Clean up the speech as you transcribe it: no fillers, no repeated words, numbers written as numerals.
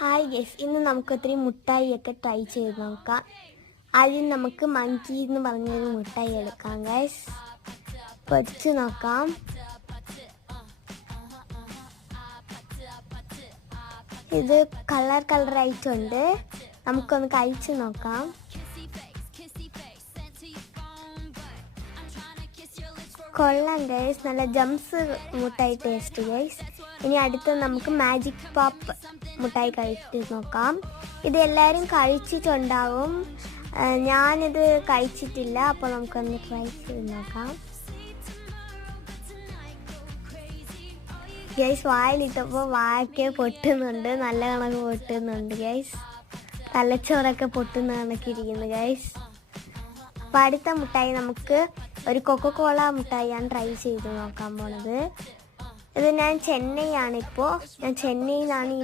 Hi guys, ഇന്ന് നമുക്ക് ഒത്തിരി മുട്ടായിയൊക്കെ ട്രൈ ചെയ്ത് നോക്കാം. ആദ്യം നമുക്ക് മങ്കി എന്ന് പറഞ്ഞൊരു മുട്ടായി എടുക്കാം ഗൈസ്. പൊടിച്ച് നോക്കാം. ഇത് കളറായിട്ടുണ്ട്. നമുക്കൊന്ന് കഴിച്ച് നോക്കാം. കൊള്ളാം ഗൈസ്, നല്ല ജംസ് മുട്ടായി ടേസ്റ്റ് ഗൈസ്. ഇനി അടുത്ത നമുക്ക് മാജിക് പോപ്പ് മുട്ടായി കഴിച്ച് നോക്കാം. ഇത് എല്ലാവരും കഴിച്ചിട്ടുണ്ടാവും, ഞാനിത് കഴിച്ചിട്ടില്ല. അപ്പോൾ നമുക്കൊന്ന് ട്രൈ ചെയ്ത് നോക്കാം. ഗൈസ്, വായിലിട്ടപ്പോൾ വായൊക്കെ പൊട്ടുന്നുണ്ട്, നല്ല കണക്ക് പൊട്ടുന്നുണ്ട് ഗൈസ്. തലച്ചോറൊക്കെ പൊട്ടുന്ന കണക്കിരിക്കുന്നു ഗൈസ്. അപ്പോൾ അടുത്ത മുട്ടായി നമുക്ക് ഒരു കൊക്കക്കോള മുട്ടായിയാണ് ട്രൈ ചെയ്ത് നോക്കാൻ പോണത്. ഇത് ഞാൻ ചെന്നൈ നിന്നാണ് ഈ